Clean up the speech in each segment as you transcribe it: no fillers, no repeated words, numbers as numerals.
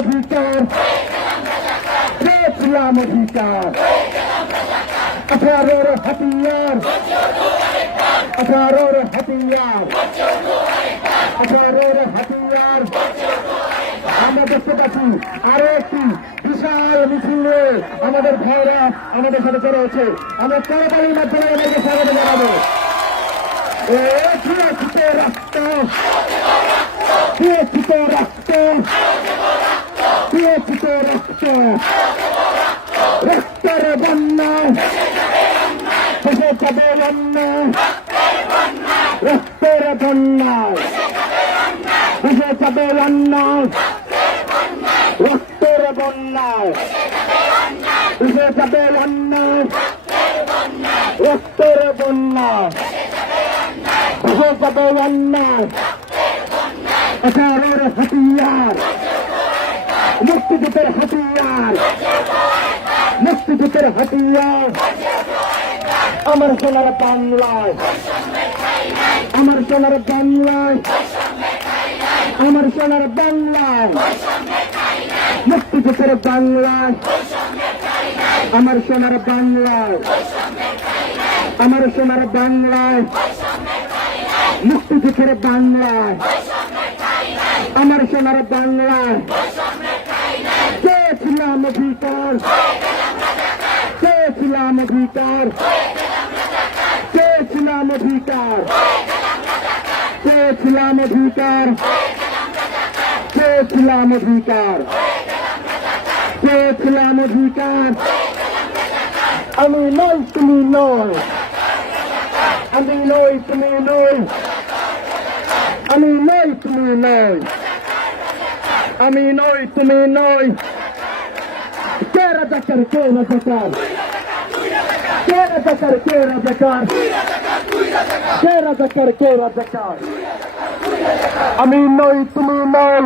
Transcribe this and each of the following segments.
অধিকার, পেয়েছিলাম অধিকার। 18-র হাতিয়ার, 18-র হাতিয়ার, 18-র হাতিয়ার। আমরা দেখতে পাচ্ছি আরো একটি বিশাল মিছিলে আমাদের ভাইরা আমাদের সাথে জড়ো হচ্ছে। আমরা করতালির মাধ্যমে আমাদেরকে স্বাগত জানাবো। রক্ত রক্ত রক্ত রক্ত রক্তের বন্যা দেশে যাবে অন্যায়, রক্তের বন্যায় দেশে যাবে অন্যায়, রক্তের বন্যায় দেশে যাবে অন্যায়, রক্তের বন্যায় দেশে যাবে অন্যায়। 18-র হাতিয়ার, মুক্তিযুদ্ধের হাতিয়ার, মুক্তিযুদ্ধের হাতিয়ার। আমার সোনার বাংলায়, আমার সোনার বাংলায়, আমার সোনার বাংলায়, মুক্তিযুদ্ধের বাংলায়, আমার সোনার বাংলায়, আমার সোনার বাংলায়, মুক্তিযুদ্ধের বাংলায়, আমার সোনার বাংলায়। চেয়েছিলাম অধিকার, চেয়েছিলাম অধিকার, চেয়েছিলাম অধিকার, চেয়েছিলাম অধিকার, চেয়েছিলাম অধিকার, চেয়েছিলাম অধিকার। আমি নই তুমি নয়, আমি নই তুমি নয়, আমি নই তুমি নয়, আমি নই তুমি নয়। কে রাজাকার, কে রাজাকার, কে রাজাকার, কে রাজাকার, কে রাজাকার, কে রাজাকার। আমি নই তুমি নয়,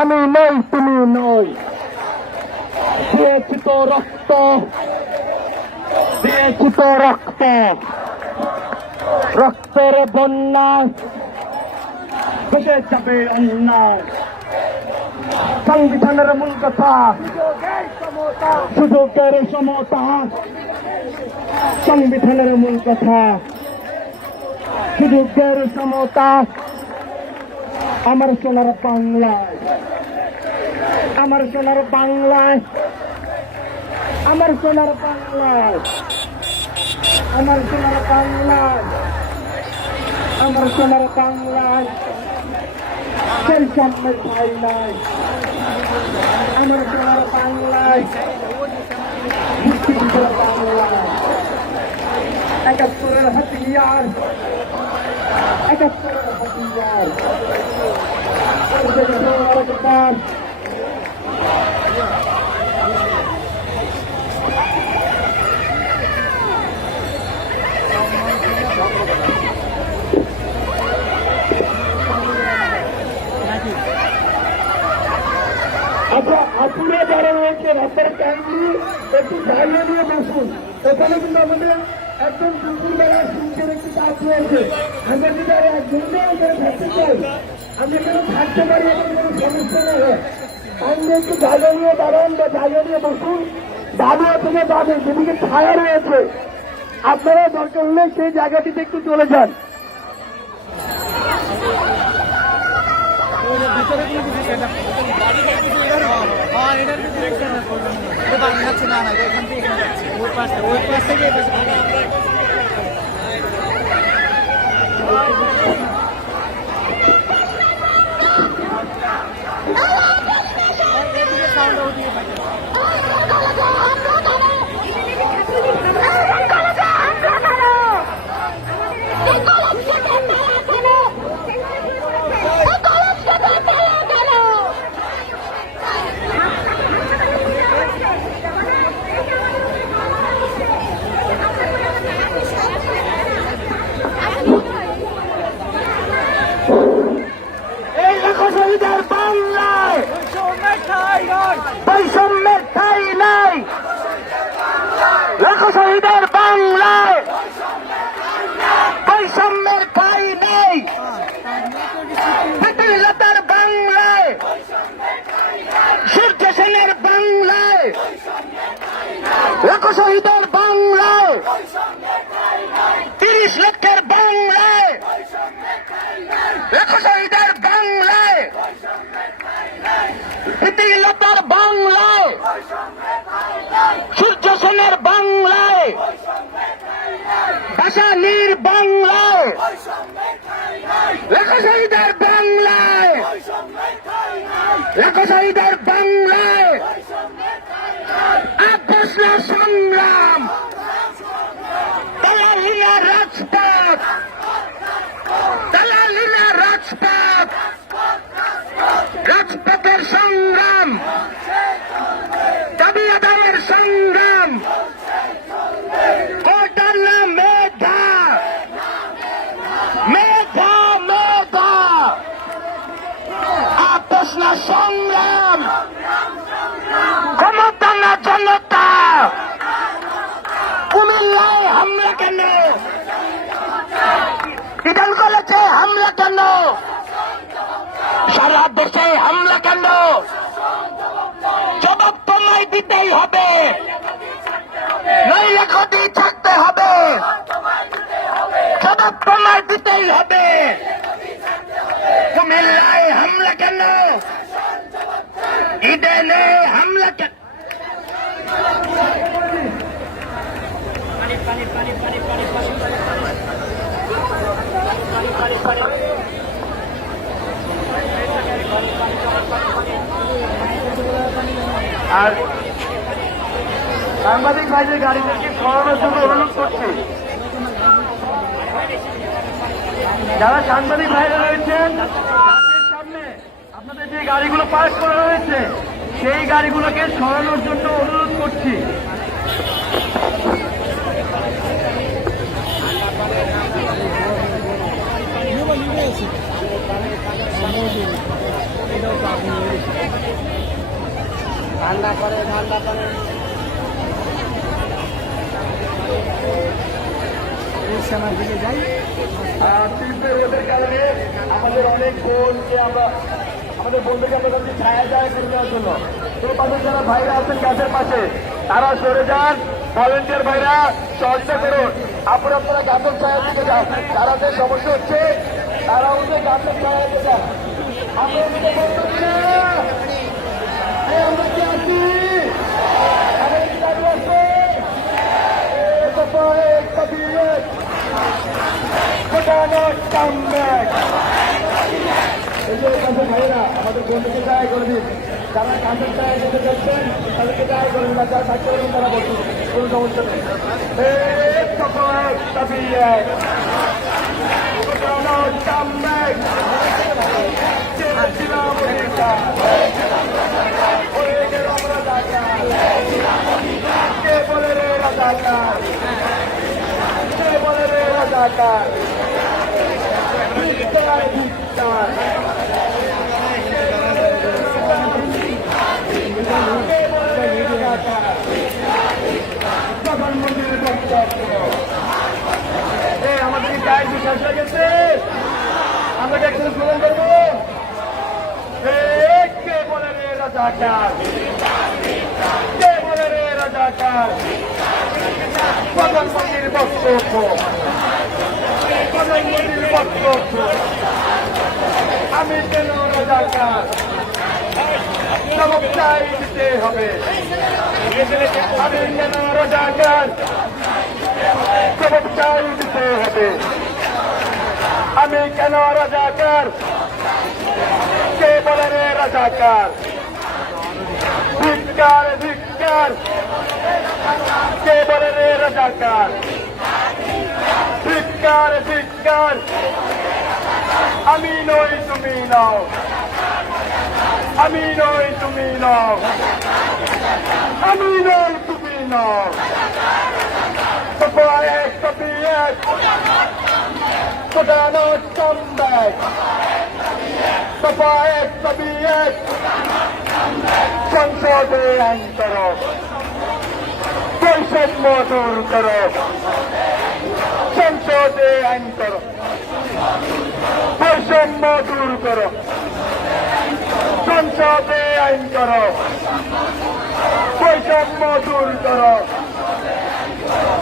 আমি নই তুমি নয়। দিয়েছি তো রক্ত, দিয়েছি তো রক্ত, রক্তের বন্যা দেশে যাবে অন্যায়। সংবিধানের মূল কথা সুযোগের সমতা, সংবিধানের মূল কথা সুযোগের সমতা। আমার সোনার বাংলায়, আমার সোনার বাংলায়, আমার সোনার বাংলায়, আমার সোনার বাংলায়, আমার সোনার বাংলায় সেই সামনের ভাই নাই। আমার সোনার বাংলায়, মুক্তিযুদ্ধের বাংলায় 71-র হাতিয়ার, 71-র হাতিয়ার। আচ্ছা, আপনারা যারা রয়েছেন আপনারা কাইন্ডলি একটু বাইরে নিয়ে বসুন। এখানে কিন্তু আমাদের একদম দুপুরবেলার সূর্যের একটি কাজ রয়েছে। আমরা যদি আর একজনকে এখানে থাকতে চাই, আমরা এখানে থাকতে পারি, এখানে কোনো সমস্যা নেই। আমরা একটু জায়গা নিয়ে দাঁড়ান বা জায়গা নিয়ে বসুন। দাঁড়িয়ে থেকে দাঁড়িয়ে যেদিকে ছায়া রয়েছে আপনারা দরকার হলে সেই জায়গাটিতে একটু চলে যান। বৈষম্যের ঠাঁই নাই, লাখো শহীদের বাংলায় বৈষম্যের ঠাঁই নেই, বাংলায় প্রীতিলতার বাংলায়, সূর্য সেনের বাংলায়, ভাসানীর বাংলায়, লাখো শহীদের বাংলায়, লাখো শহীদের বাংলায় আপোষ না সংগ্রাম, দালালিনা রাজপথ, দালালিনা রাজপথ, রাজপথের সংগ্রাম, দাবি আদায়ের সংগ্রাম, কোটার না মেধা, মেধা মেধা, আপোষ না সংগ্রাম, ক্ষমতা না জনতা, কুমিল্লায় হামলা কেন, ইডেন কলেজে হামলা কেন, সারা দেশে হামলা কেন, জবাব তোমায় দিতেই হবে, নইলে ক্ষতি থাকতে হবে, জবাব তোমায় দিতেই হবে। কুমিল্লায় হামলা কেন, ইডেনে হামলা কেন, আর সাংবাদিক ভাইদের গাড়িদেরকে সরানোর জন্য অনুরোধ করছি। যারা সাংবাদিক ভাইরা রয়েছেন তাদের সামনে আপনাদের যে গাড়িগুলো পার্ক করা রয়েছে সেই গাড়িগুলোকে সরানোর জন্য অনুরোধ করছি। ঠান্ডা করে ঠান্ডা করে দিকে যাই। তীব্র রোদের কারণে আমাদের অনেক বোনকে আমরা আমাদের বন্ধুকে আমরা বলছি ছায়া ছায়া করে দেওয়ার জন্য। তো পাশে যারা ভাইরা আছেন গাছের পাশে তারা সরে যান, ভলেন্টিয়ার ভাইরা সহযোগিতা করুন। আপনারা গাছের ছায়া দিকে যান, যারাদের সমস্যা হচ্ছে তারা হচ্ছে গাছের ছায়া দিকে যান। আমরা দিকে বন্ধ কিনা আমরা কি আছি, আমাদের কি দাবি আছে? এই যে কাছের ভাইয়েরা আমাদের বন্ধুকে দায় করে দিন, যারা কাছের দায় করতে যাচ্ছেন তাদেরকে দায় করে দিন, যারা থাকতে পারবেন তারা বলছেন, কোনো সমস্যা নেই। কে বলে রে রাজাকার, কে বলে রে রাজাকার, ভিক্ষায় ভিক্ষায়, কে বলে রে রাজাকার, প্রধানমন্ত্রীর বক্তব্য। আমাদের কি গায়ে শেষ হয়ে গেছে? আমরা কি একটু স্লোগান করবো? কে বলে রে রাজাকার, কে বলে রে রাজাকার, প্রধানমন্ত্রীর বক্তব্য, প্রধানমন্ত্রীর বক্তব্য। আমি কেন রাজাকার, জবাব চাই দিতে হবে। আমি কেন রাজাকার, জবাব চাই দিতে হবে। আমি কেন রাজাকার, কে বলে রে রাজাকার, ধিক্কার ধিক্কার, কে বলে রে রাজাকার, ধিক্কার ধিক্কার। আমি নই তুমি নাও, আমি নই তুমি নাও, আমি নই তুমি নাও। এক কপি এক, কোটা not come back. এক কপি এক, সংসদে আইন করো, বৈষম্য দূর করো, সংসদে আইন করো, বৈষম্য দূর করো, সংসদে আইন করো, বৈষম্য দূর করো।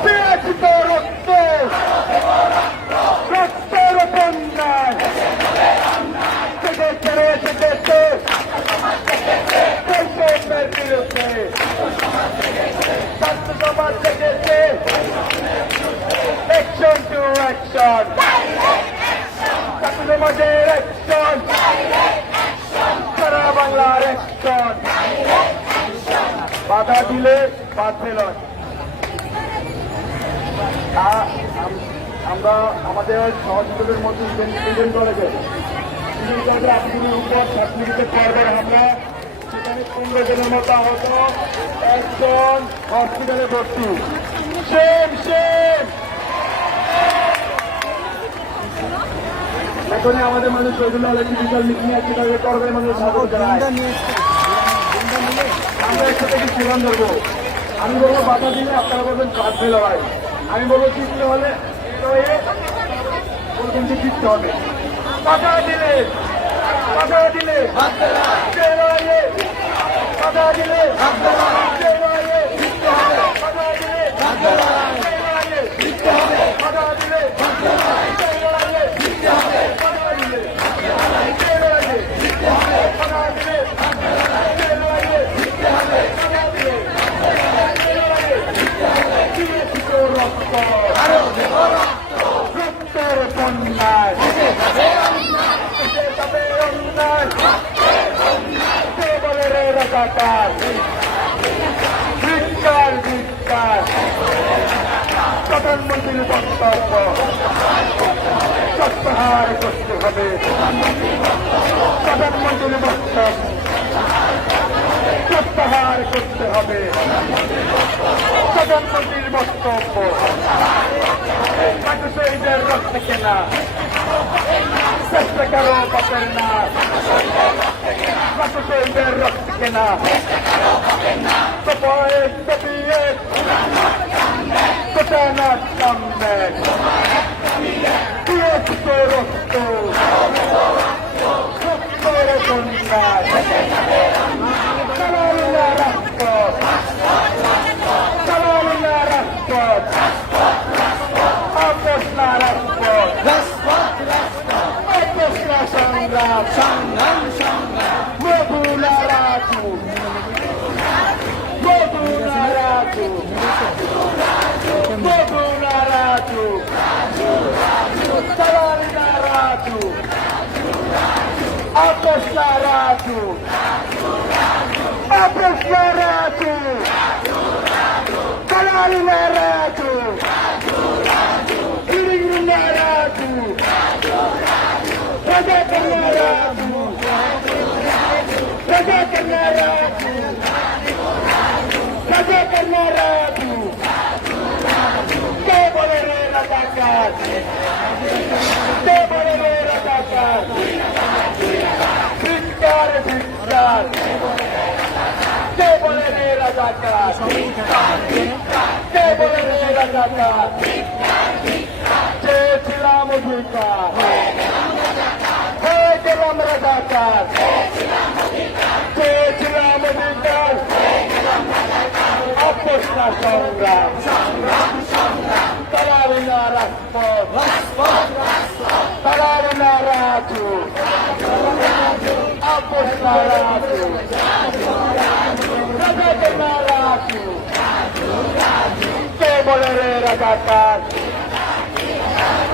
বিরাজিত রক্তে, রক্তের বন্যায়, সেদেশে বাংলার একজন বাধা দিলে বাধবে নয়। আমরা আমাদের সহযোগীদের মধ্যে ইভেন্ট করেছে আপনাদের উপর সার্টিফিকেট করবেন। আমরা সেখানে 15 জনের মতো আহত, একজন হসপিটালে ভর্তি। সেম এখনই আমাদের মানুষ ওইগুলো অলরেডি বিশাল মিটিং আছে, তাদের করবে মানুষ সাগর জানায়। আমরা একসাথে কি স্লোগান ধরবো। আমি বলবো বাধা দিলে আপনারা বলবেন কাজ ফেলে হয়, আমি বলবো জিততে হলে বলবেন যে জিততে হবে। বাধা দিলে বাধা দিলে বাধা দিলে রক্তের বন্যায় বলে রে রাজাকার ভিক্ষার ভিক্ষার। প্রধানমন্ত্রীর বক্তব্য প্রত্যাহার করতে হবে। প্রধানমন্ত্রীর বক্তব্য প্রত্যাহার করতে হবে। প্রধানমন্ত্রীর বক্তব্য শহীদের রক্ত কেনা চেষ্টা করো পাবেন না। শহীদের রক্ত কেনা সামনে রক্ত রক্তের বন্যায় চালালিয়া রাজপথ চালালিয়া রাজপথ আপোষ না রাজপথ আপোষ না সংগ্রাম মধুলা রাজু মধুলা রাজু মধুলা রাজু চালালিয়া রাজু আপোষ না রাজু আপোষ না Raju চালালিয়া Raju Raju, Raja Karna Raju, Raja Karna Raju, Raja Karna Raju, ke bole re Rajakar, ke bole re Rajakar, Bhikkar Bhikkar, ke bole re Rajakar, ke bole re Rajakar. চেয়েছিলাম অধিকার হয়ে গেলাম রাজাকার চেয়েছিলাম অধিকার আপোষ না সংগ্রাম তারারি না রাজপথ তারারি না রাজু আপোষ না রাজু রাজাকে না রাজু কে বলে রে রাজাকার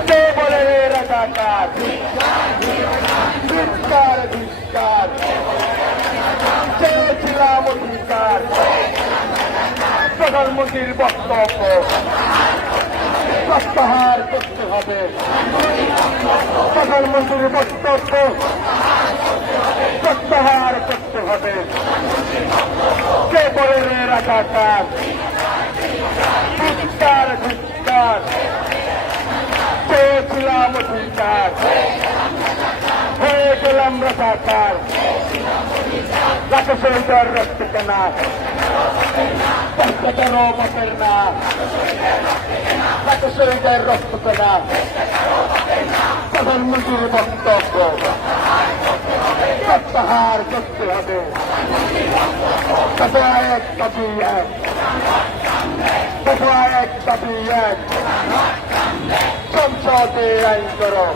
কে বলে রে রাজাকার ধিক্কার ধিক্কার চেয়েছিলাম অধিকার প্রধানমন্ত্রীর বক্তব্য প্রত্যাহার করতে হবে প্রধানমন্ত্রীর বক্তব্য প্রত্যাহার করতে হবে কে বলে রে রাজাকার ধিক্কার ধিক্কার চেয়েছিলাম অধিকার হয়ে গেলাম রাজাকার শহীদের রক্ত কেনা কষ্ট কেন বাপের না শহীদের রক্ত কেনা প্রধানমন্ত্রীর বক্তব্য প্রত্যাহার করতে হবে কত এক দাবি এক কত এক দাবি এক সংসদে আইন করো